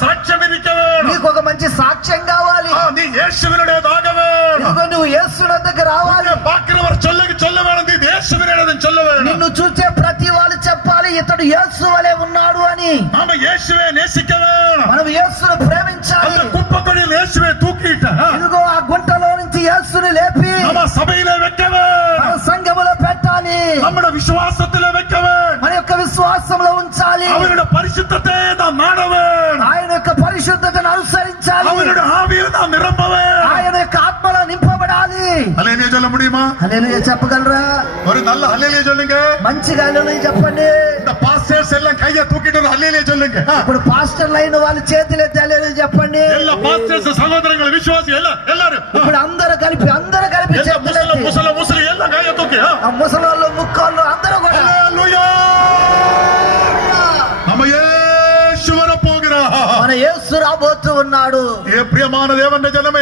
సాక్ష్యం ఇరిక వేணும். నీకు ఒక మంచి సాక్ష్యం కావాలి. நீ இயேசுவினுடையதாக வேணும். నువ్వు యేసు వద్దకు రావాలి. பார்க்கிறவர் சொல்ல வேணும். நீ இயேசுவினுடையதுன்னு சொல்ல வேணும். నిన్ను చూసే ప్రతి వాళ్ళు చెప్పాలి ఇతడు యేసు వలె ఉన్నాడు అని. நாம இயேசுவை நேசிக்க வேணும். మనం యేసును ప్రేమించాలి. அந்த குப்பைக்குழியில் இயேசுவை தூக்கிட்ட ఇదిగో ఆ గుంటలో నుంచి యేసుని లేపి நம்ம சபையில வைக்க வேணும். మన సంఘములో పెట్టాలి. நம்முடைய விசுவாசத்தில வைக்க வேணும். మన యొక్క విశ్వాసంలో ఉంచాలి. அவருடைய பரிசுத்தத்தை நாம் நாட வேணும். ఆయన యొక్క పరిశుద్ధతను అనుసరించాలి. அவருடைய ஆவியில் நாம் நிரம்ப வேணும். ఆయన యొక్క ఆత్మలో నింపబడాలి. హల్లెలూయా சொல்ல முடியுமா? హల్లెలూయా చెప్పగలరా? ஒரு நல்ல హల్లెలూయా சொல்லுங்க. మంచిగా హల్లెలూయా చెప్పండి. இந்த பாஸ்டர்ஸ் எல்லாம் கையை தூக்கிட்டு ஒரு హల్లెలూయా சொல்லுங்க. ఇప్పుడు పాస్టర్ లైన్ వాళ్ళు చేతులు ఎత్తి హల్లెలూయా చెప్పండి. எல்லா பாஸ்டர்ஸ் சகோதரர்கள் விசுவாசி எல்லாரும் ఇప్పుడు అందరూ కలిపి చేతులు ఎత్తి. ముసలి ఎల్ల கையை தூக்கி ఆ ముసలోళ్ళు ముక్కోళ్ళు అందరూ కూడా హల్లెలూయా. நம்ம இயேசு வரப்போகிறார். మన యేసు రాబోతూ ఉన్నాడు. ఏ ప్రియమైన దేవుని జనమే,